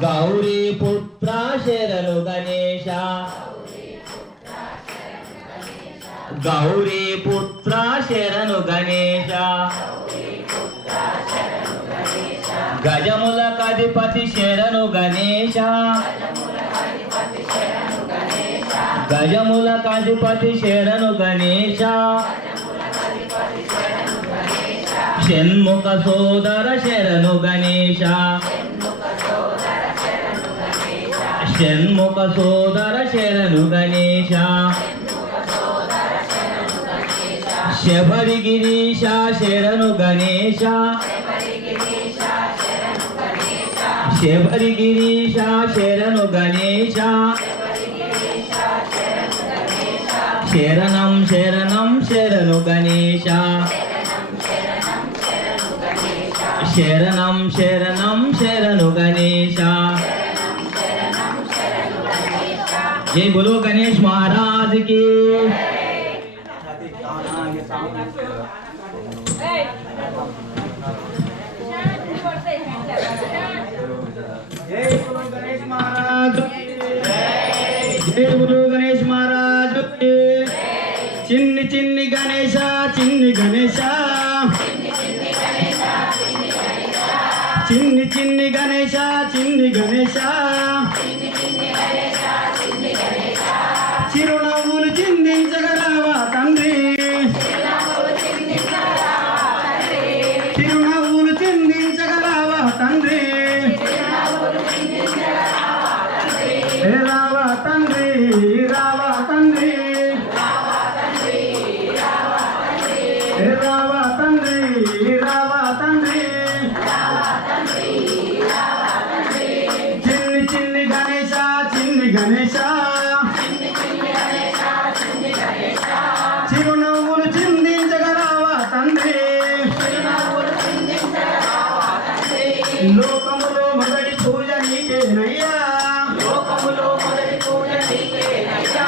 గౌరీ పుత్ర శరణు గణేశ గౌరీ పుత్ర శరణు గణేశ గజముల కధిపతి శరణు గణేశ గజముల కధిపతి శరణు గణేశ షణ్ముఖ సోదర శరణు గణేశ షణ్ముఖ సోదర శరణు గణేశ శబరి గిరీశ శరణు గణేశ శబరి గిరీశ శరణు గణేశ శరణం శరణం శరణు గణేశ శరణం శరణం శరణు గణేశ जय बोलो गणेश महाराज की जय बोलो गणेश महाराज जय बोलो गणेश महाराज चिन्नी चिन्नी गणेशा चिन्नी गणेशा चिन्नी चिन्नी गणेशा चिन्नी गणेशा చిరునవ్వులు చిందించగలవా తండ్రి చిరునవ్వులు చిందించగలవా తండ్రి రావా తండ్రి రావా తండ్రి రావా తండ్రి రావా తండ్రి చిన్ని చిన్ని గణేశ చిన్ని గణేశ చిరునవ్వులు చిందించగలవా తండ్రి లోకములో మొదటి పూజ నీకేనయ్యా లోకములో మొదటి పూజ నీకేనయ్యా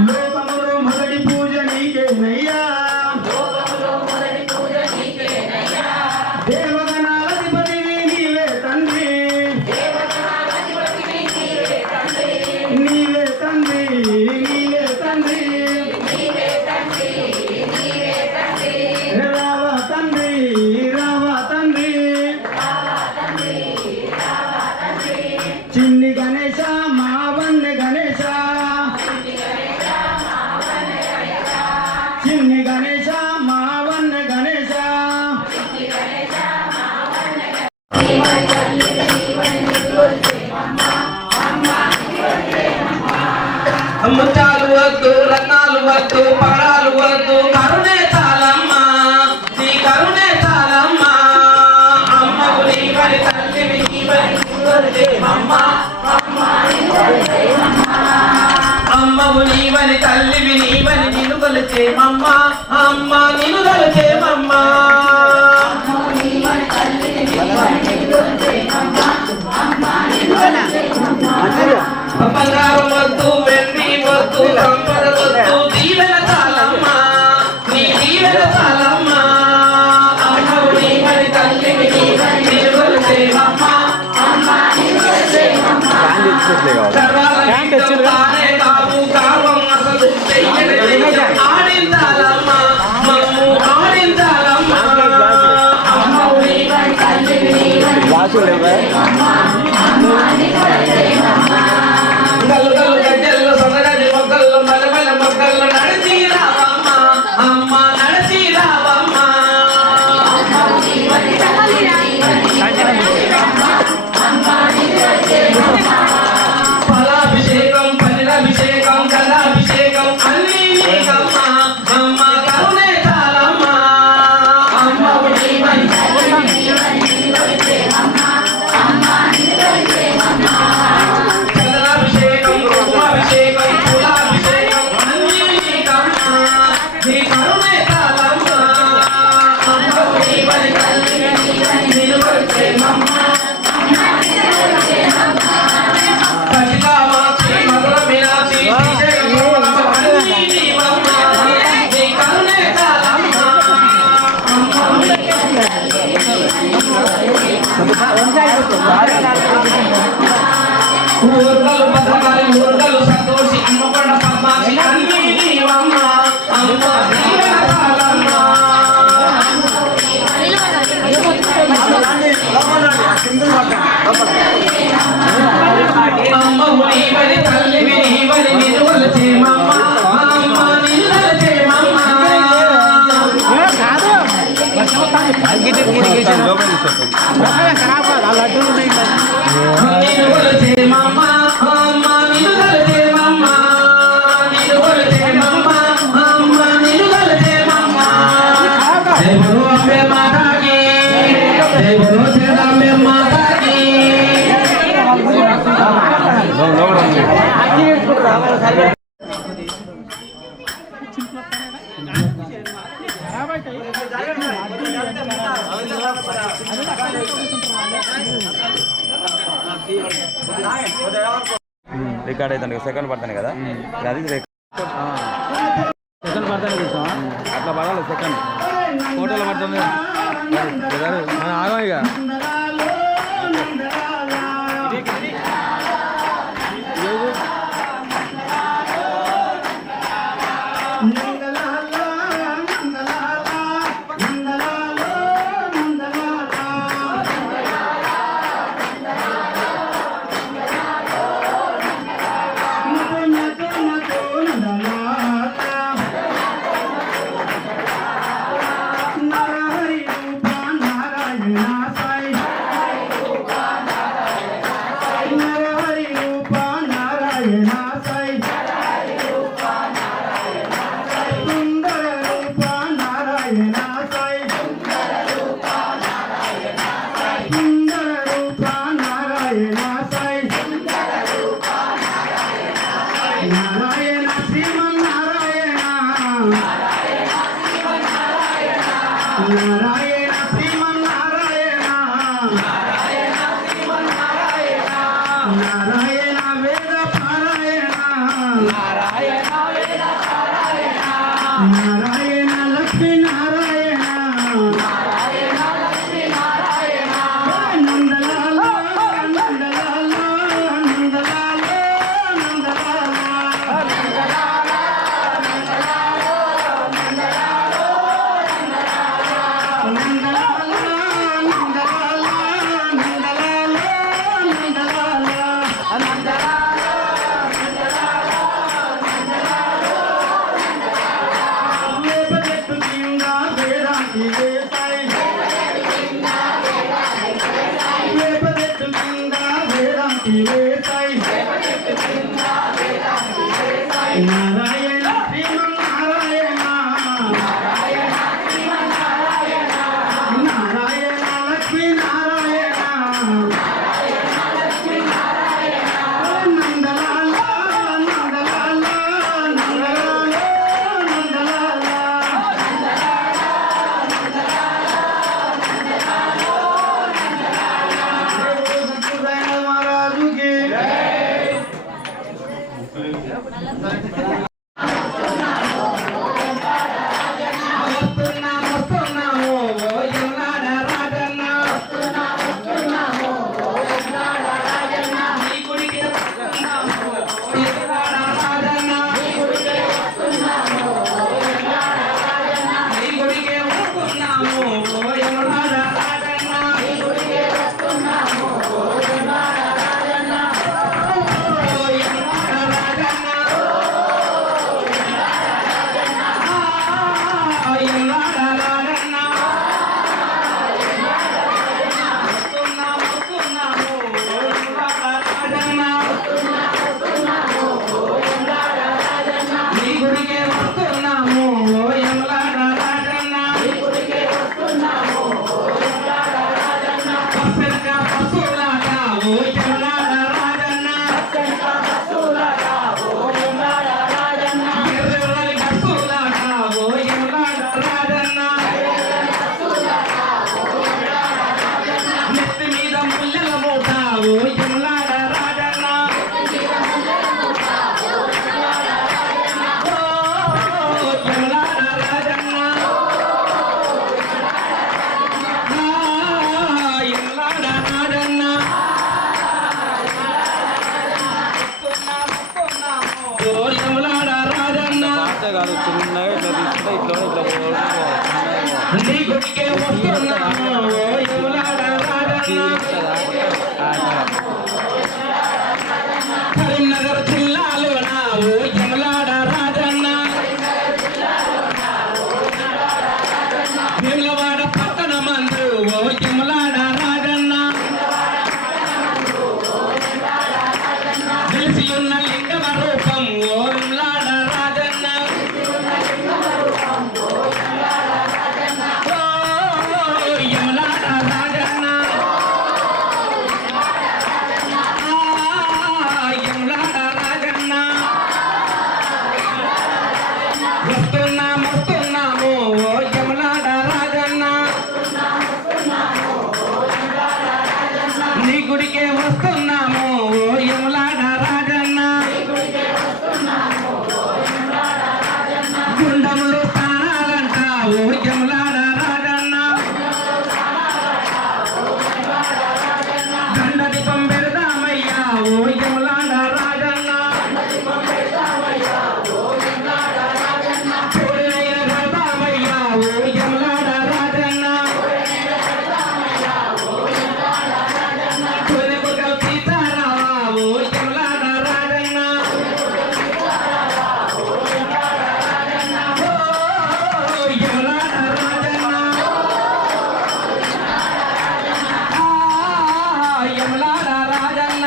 లోకములో మొదటి పూజ నీకేనయ్యా లోకములో మొదటి పూజ నీకేనయ్యా దేవగణాధిపతివి నీవే తండ్రి దేవగణాధిపతివి నీవే తండ్రి నీవే తండ్రి నీవే తండ్రి చిన్ని గణేశ మావన్న గణేశ చిన్ని గణేశ మావన్న గణేశ ముత్యాలు వద్దు రత్నాలు వద్దు పగడాలు వద్దు కరుణే చాలమ్మా నీ కరుణే చాలమ్మా అమ్మకు నీవని తల్లివి నీవని అమ్మవు నీవని తల్లివి నీవని నిన్ను కొలిచేమమ్మా అమ్మ నిన్ను కొలిచేమమ్మా బంగారం వద్దు వెండి వద్దు సంపద వద్దు దీవెన చాలమ్మా నీ దీవెన చాలమ్మా అమ్మవు నీవని తల్లివి నీవని నిన్ను కొలిచేమమ్మా ఆడిందాలమ్మా మమ్ము ఆడిందాలమ్మా ఊర్గలు బతకాలి ఊర్గలు సంతోషి అమ్మకొండ పద్మాక్షి అన్నీ నీవమ్మ అమ్మ దీవెన చాలమ్మ అమ్మవు నీవని తల్లివి నీవని నిలువలు చేమమ్మ అమ్మ నిలువలు చేమమ్మ నిలువలు చేమమ్మ అమ్మ నిలువలు చేమమ్మ నిలువలు చేమమ్మ అమ్మ నిలువలు చేమమ్మ జై బోలో అంబే మాతాకి జై బోలో జగదంబే మాతాకి రికార్డ్ అవుతుంది సెకండ్ పడతాను కదా అది సెకండ్ పడతాను అట్లా పడాలి సెకండ్ ఫోటోలో పడుతుంది ఆగం ఇక నారాయణ శ్రీమన్నారాయణ నారాయణ శ్రీమన్నారాయణ నారాయణ వేద పారాయణ నారాయణ లక్ష్మీ నారాయణ నందలాల నందలాల నందలాల నారాయణ శ్రీమన్నారాయణ నారాయణ లక్ష్మీ నారాయణ నందలాల నందలాల నందలాల నందలాల మహారాజుకి రాజన్న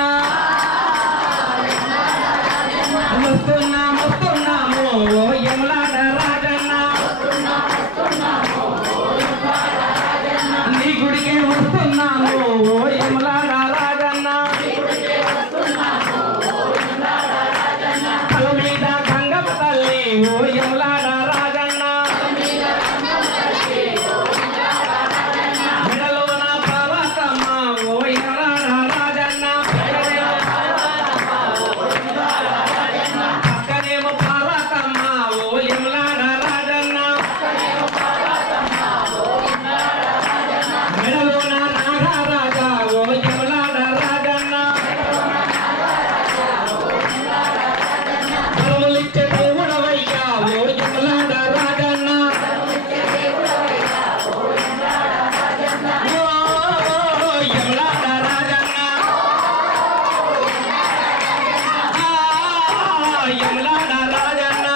వస్తున్నాము ఓ యమలాడ రాజన్న నీ గుడికి వస్తున్నాము ఓ యమలాడ రాజన్న తల మీద గంగమ్మ తల్లి ఓ యమలాడ రాజన్న మెడలోన పార్వతమ్మ ఓ యమలాడ రాజన్న పక్కనేమో పార్వతమ్మ ఓ యమలాడ రాజన్న మెడలోన నాగరాజా ఓ యమలాడ రాజన్న పొలములిచ్చే దేవుడవయ్యా ఓ యమలాడ రాజన్న ఓ యమలాడ రాజన్న యమలాడ రాజన్న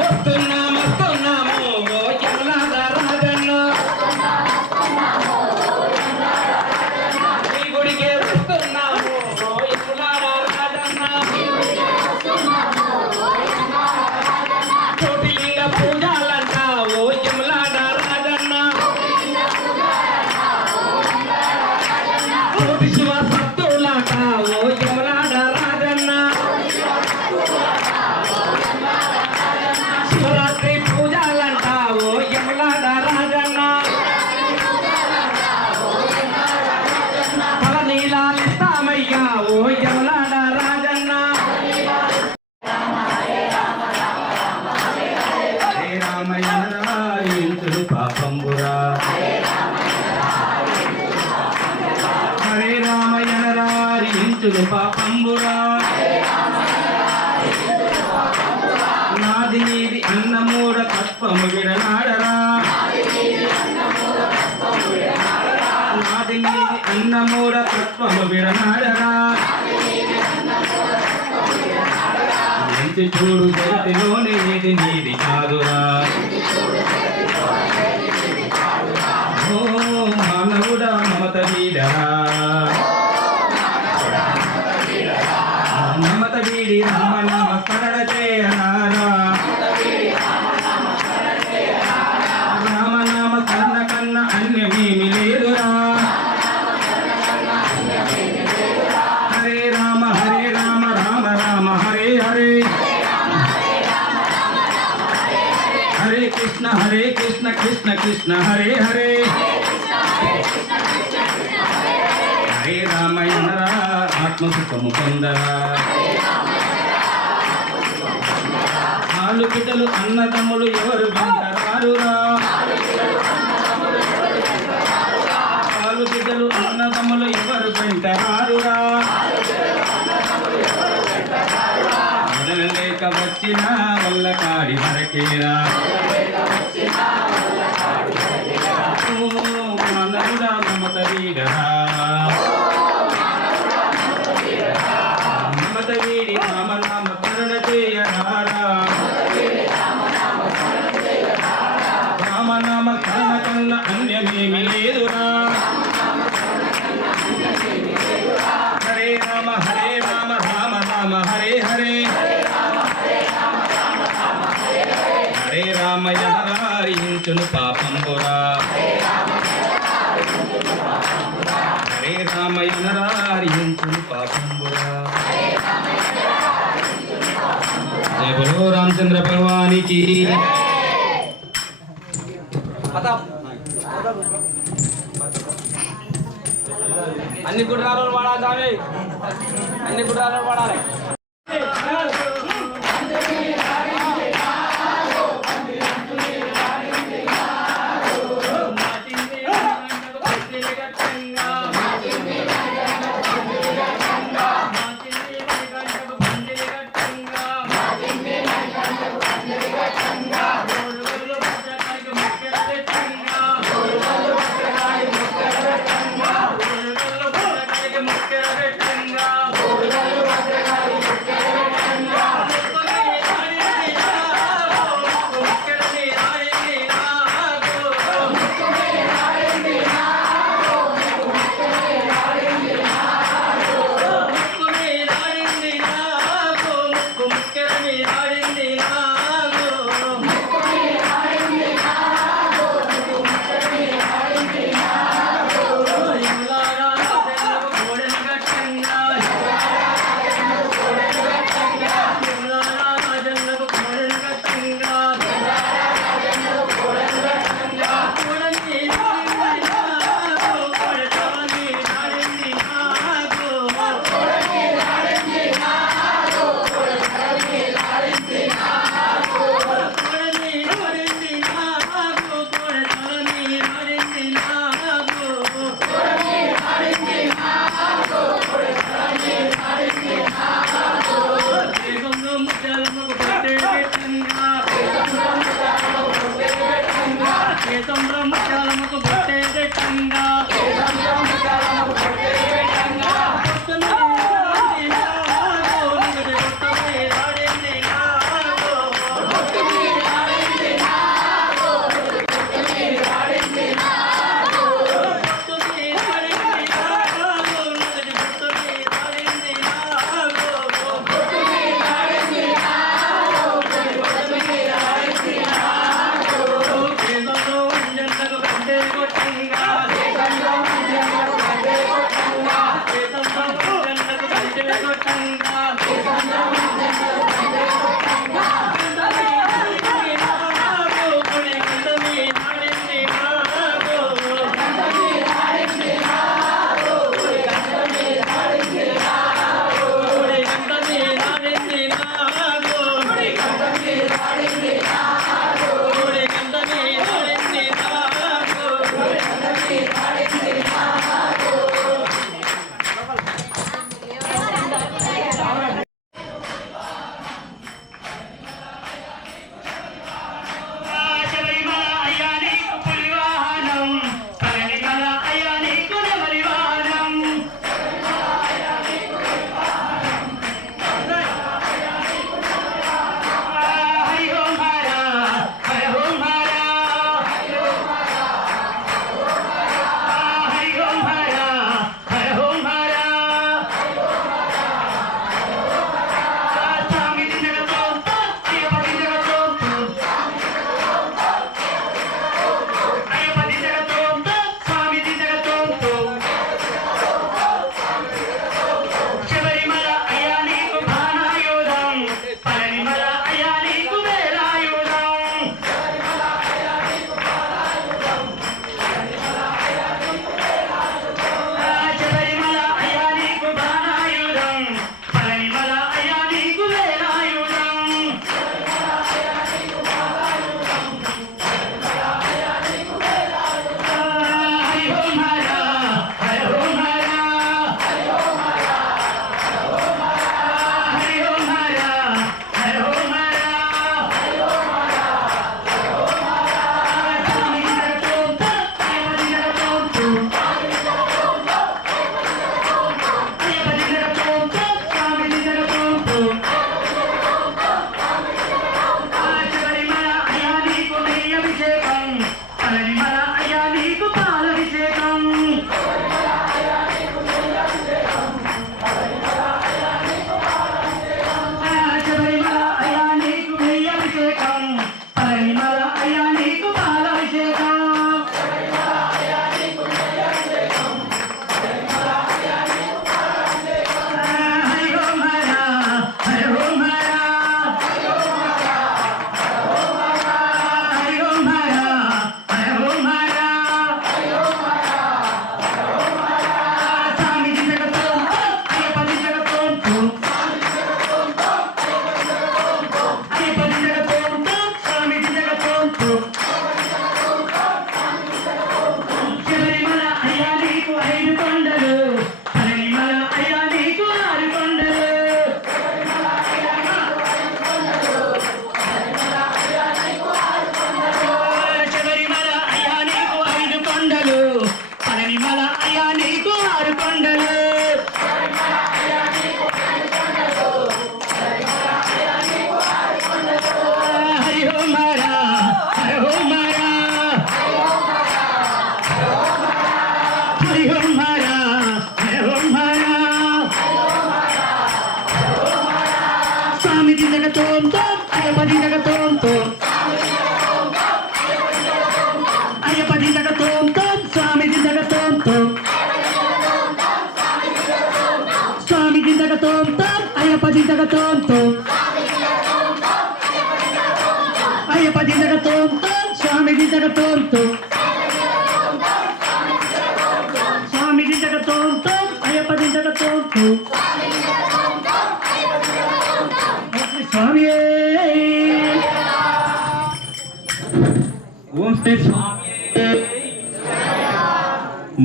వస్తున్నాము ఓ యమలాడ రాజన్న నీ గుడికే వస్తున్నాము ఓ యమలాడ రాజన్న కోటిలింగ పూజలంట ఓ యమలాడ రాజన్న కోటి శివ సత్తులాట ఓ యమలాడ రాజన్న శివరాత్రి పూజలంట ఓ యమలాడ రాజన్న పలనీలాలిస్తామయ్యా ఓ యమలాడ రాజన్న హరే రామయ్య రాయించుడు పాపంబురా హరే రామయ్య రాయించుడు పాపంబురా నాది నీది అన్నమూడ తత్వము విడనాడరా నాది నీది అన్నమూడ తత్వము విడనాడరా ఎంచి చూడు జగతిలోని ఇది నీది కాదురా ఓ మానవుడా మమత వీడరా మమత వీడి రామనామ స్మరణ చేయనారా రామనామ స్మరణ కన్నా అన్యమేమి లేదురా హరే రామ రామ రామ హరే హరే హరే కృష్ణ కృష్ణ కృష్ణ హరే హరే హరే రామయ్యనరా ఆత్మసుఖము పొందరా ఆలు బిడ్డలు అన్నదమ్ములు ఎవరు వెంటరారురా ఆలు బిడ్డలు అన్నదమ్ములు ఎవరు వెంటరారురా మొదలలేక వచ్చిన వల్ల కాడి వరకేరా ఓ మానవుడా మమత వీడరా మమత వీడి రామనామ కరుణ చేయరారా రామనామ కరుణ కన్నా అన్యమేమి లేదురా హరే రామ రామ రామ హరే హరే హరే రామయ్య రాయించును పాపంబురా హరే రామయ్య రాయించును పాపంబురా జయ బలో రామచంద్ర భగవానికి అన్ని గుడ్రాలు వాడాలి స్వామి అన్ని గుడ్రాలు వాడాలి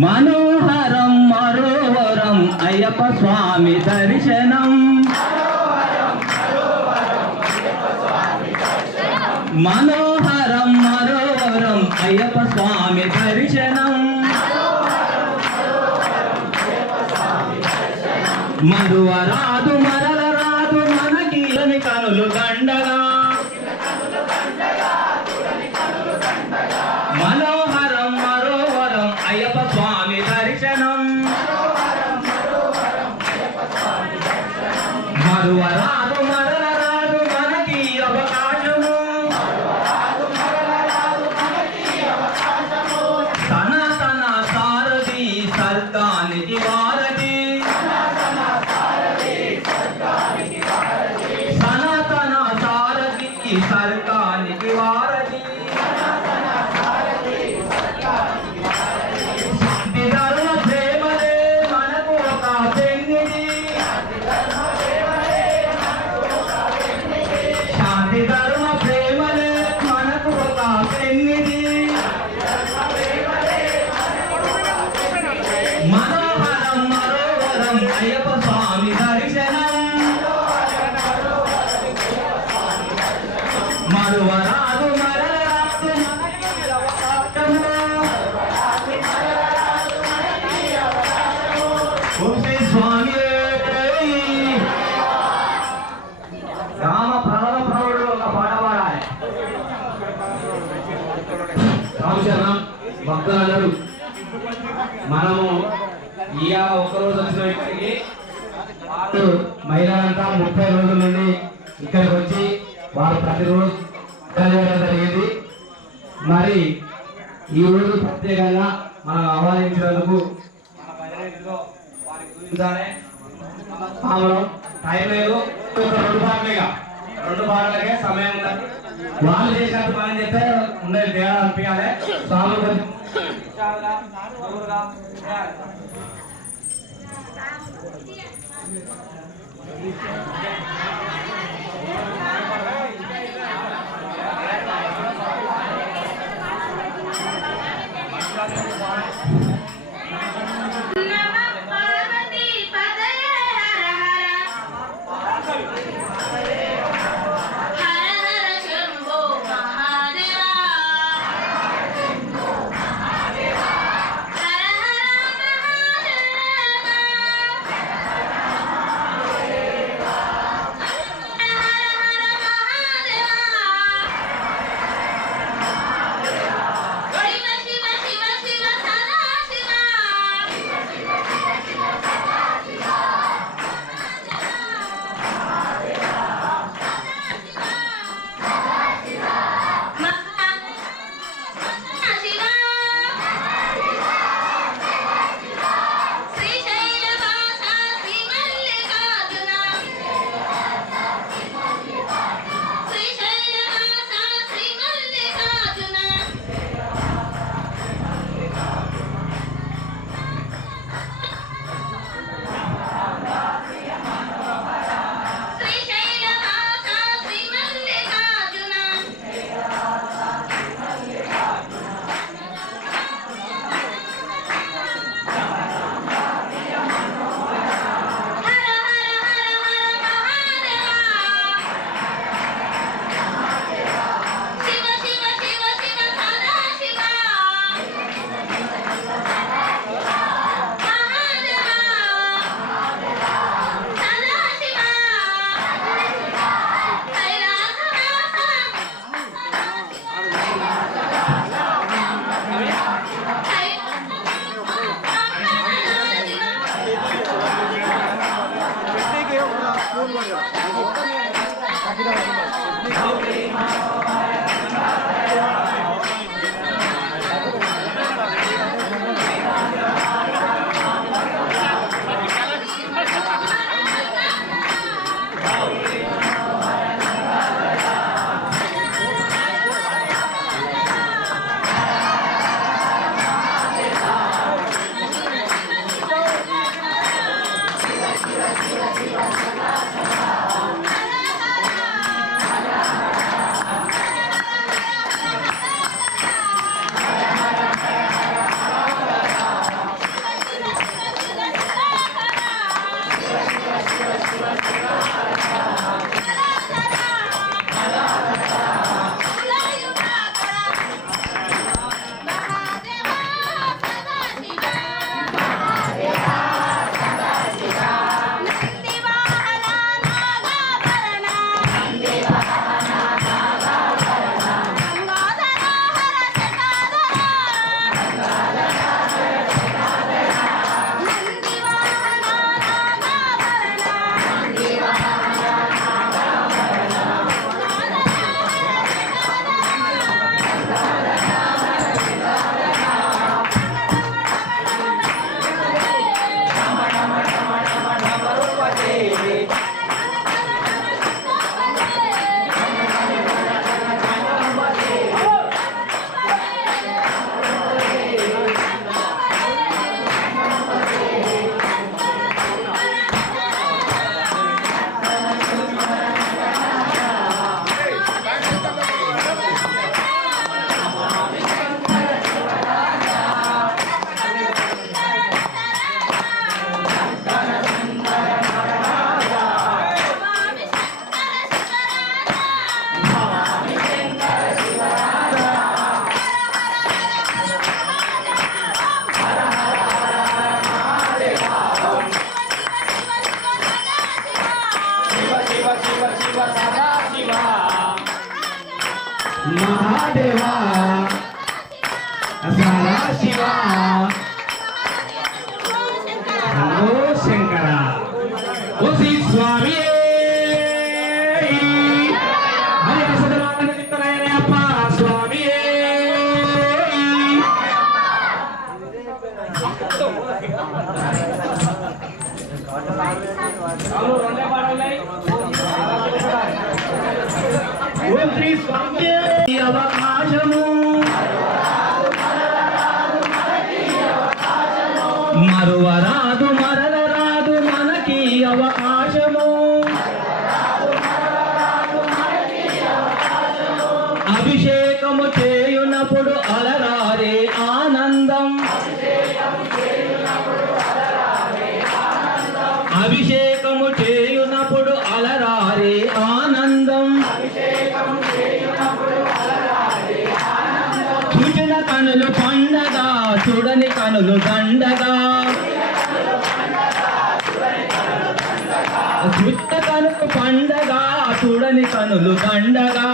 మనోహరం మరోవరం అయ్యప్ప స్వామి దర్శనం మనోహరం మరోవరం అయ్యప్ప స్వామి దర్శనం మరువరాదు మరల రాదు మనకి కనులు దండగా మనోహరం మరోవరం అయ్యప్ప స్వామి దర్శనం మరువరాదు మరల రాదు మనకి అవకాశము సనాతన సారథి సర్గానికి వారధి అయ్యప్ప స్వామి దర్శనం మరువరాదు మరలరాదు స్వామి రామ ప్రథమ ప్రౌఢుడు ఒక పాట పాడాలి. రామచరణం భక్తులందరూ మనము ఇవాళ ఒక్కరోజు వచ్చిన ఇక్కడికి మహిళలంతా 30 రోజుల నుండి ఇక్కడికి వచ్చి వారు ప్రతిరోజు చేయడం జరిగింది. మరి ఈ రోజు ప్రత్యేకంగా మనం ఆహ్వానించినందుకు టైం లేదు, ఒక 2 పాటలకే సమయం ఉన్నది. వాళ్ళు చేసినట్టు మనం చెప్తే ఉండేది తేడా అనిపించాలి. స్వామి స్వామి అవకాశము మరువరాదు మరలరాదు మనకి అవకాశము అభిషేకము చేయునప్పుడు అలరారే ఆనందం అభిషేకము చేయునప్పుడు అలరారే ఆనందం చూచిన కనులు పండగ చూడని కనులు దండగా చూచిన కనులు పండగ చూడని కనులు దండగా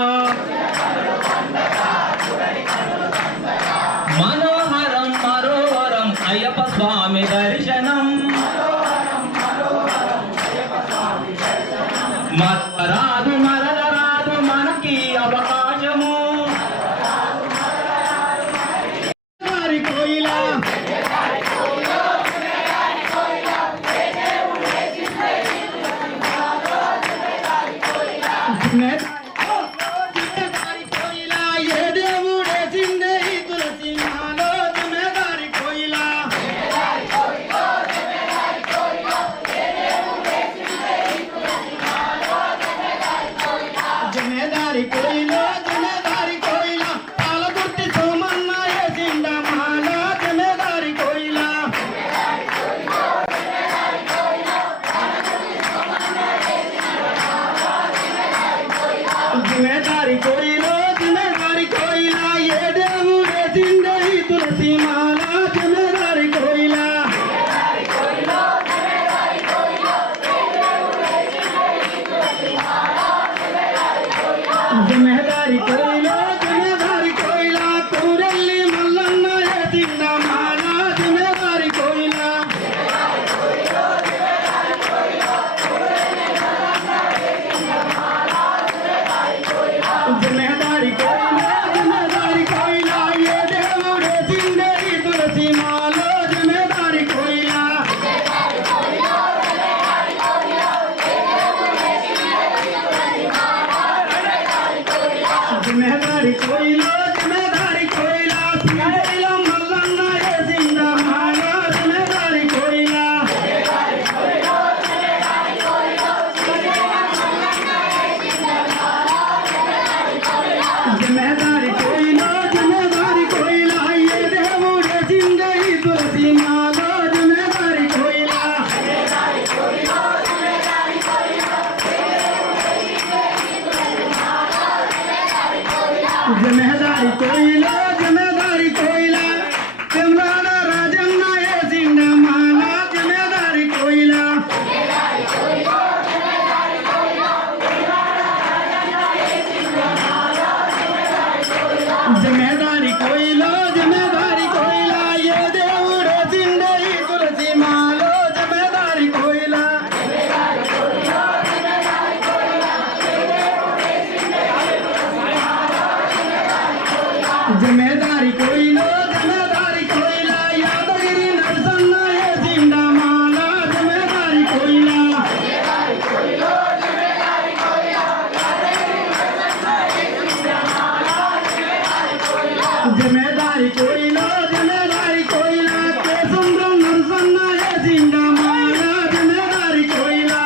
మనోహరం మరోవరం అయ్యప్ప స్వామి దర్శనం మరరాదు మరలరాదు మనకి అవకాశము కోయిలా జిమ్మేదారి కోయిలో జిమ్మేదారి కోయిలా ఏ దేవుడే సిందే ఈ తులసి మాల జిమ్మేదారి కోయిలా జిమ్మేదారి కోయిలో జిమ్మేదారి కోయిలా తూరెల్లి మల్లన్న ఏ సింద మాల జిమ్మేదారి కోయిలా జిమ్మేదారి కోయిలా జిమ్మేదారి కోయిలా ఏ దేవుడే సిందే ఈ తులసి మాల జిమ్మేదారి కోయిలా జిమ్మేదారి కోయిలా జిమ్మేదారి కోయిలా శ్రీశైలం మల్లన్న ఏ సింద మాల జిమ్మేదారి కోయిలా జిమ్మేదారి కోయిలా జిమ్మేదారి కోయిలా ఏ దేవుడే సిందే ఈ తులసి మాల జిమ్మేదారి కోయిలా జిమ్మేదారి కోయిలా జిమ్మేదారి కోయిలా తిమ్రాల రాజన్న ఏ సింద మాల జిమ్మేదారి కోయిలా జిమ్మేదారి కోయిలా జిమ్మేదారి కోయిలా ఏ దేవుడే సిందే ఈ తులసి మాల జిమ్మేదారి కోయిలా జిమ్మేదారి కోయిలో జిమ్మేదారి కోయిలా యాదగిరి నరసన్న ఏ సింద మాల జిమ్మేదారి కోయిలా జిమ్మేదారి కోయిలో జిమ్మేదారి కోయిలా కేసుంద్రం నరసన్న ఏ సింద మాల జిమ్మేదారి కోయిలా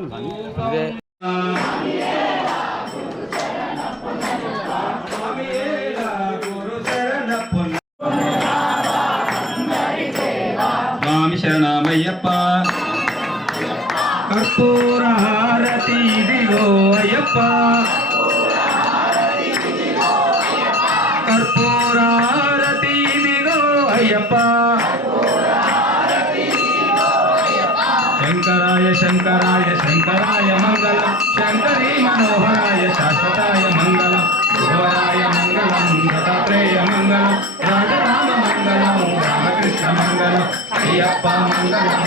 ఇదే స్వామి శరణమయ్యప్ప కర్పూర హారతి ఇదిగో అయ్యప్ప కర్పూర హారతి ఇదిగో అయ్యప్ప శంకరాయ శంకరాయ శంకరాయ మంగళం శంకరీ మనోహరాయ శాశ్వతాయ మంగళం గురవరాయ మంగళం దత్తాత్రేయ మంగళం రాజరామ మంగళం రామకృష్ణ మంగళం అయ్యప్ప మంగళం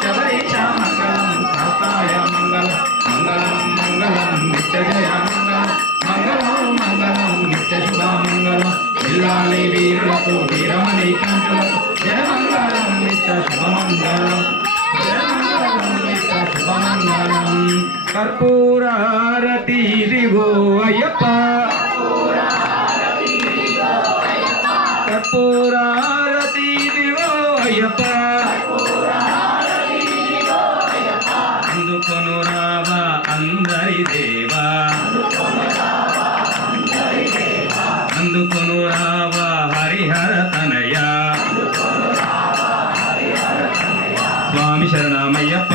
శబరీశ మంగళం శాస్తాయ మంగళం మంగళం మంగళం నిత్య జయ మంగళం మంగళం మంగళం నిత్య శుభ మంగళం ఇల్లాలి వీరులకు వీరమణి కంఠులకు జయమంగళం నిత్య శుభమంగళం జయమంగళం నిత్య శుభమంగళం కర్పూర హారతి ఇదిగో అయ్యప్ప కర్పూర హారతి ఇదిగో అయ్యప్ప అందుకొను రావా అందరి దేవా అందుకొను రావా హరిహర తనయ స్వామి శరణమయ్యప్ప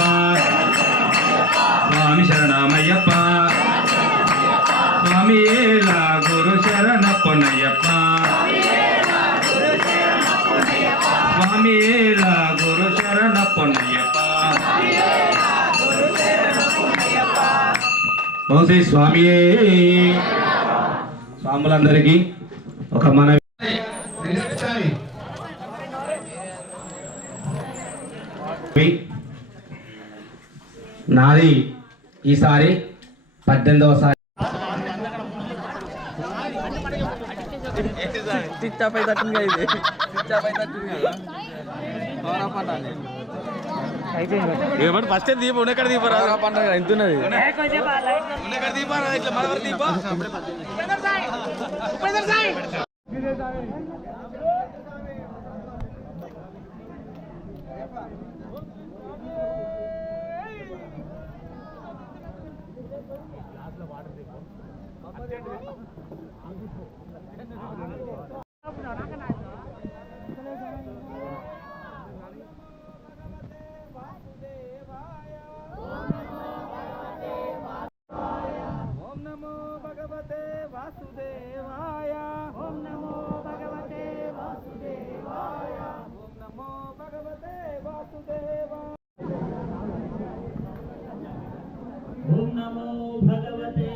స్వామి శరణమయ్యప్ప స్వామి ఏలా గురు శరణ పొన్నయ్యప్ప స్వామి ఏలా గురు శరణ పొన్నయ్యప్ప బహుశా స్వామియే స్వాములందరికీ ఒక మనవి నాది ఈసారి 18వ సారి చిచ్చాపై తట్టిందిగా ఇది చిచ్చాపై తట్టింది కదా ఫస్ట్ దీపం ఉన్నక్కడ దీపరా పంట ఎంత ఉన్నది ఉన్నక్కడ దీపారా ఇట్లా మన దీప ఓం నమో భగవతే వాసుదేవాయ ఓం నమో భగవతే వాసుదేవాయ ఓం నమో భగవతే వాసుదేవాయ ఓం నమో భగవతే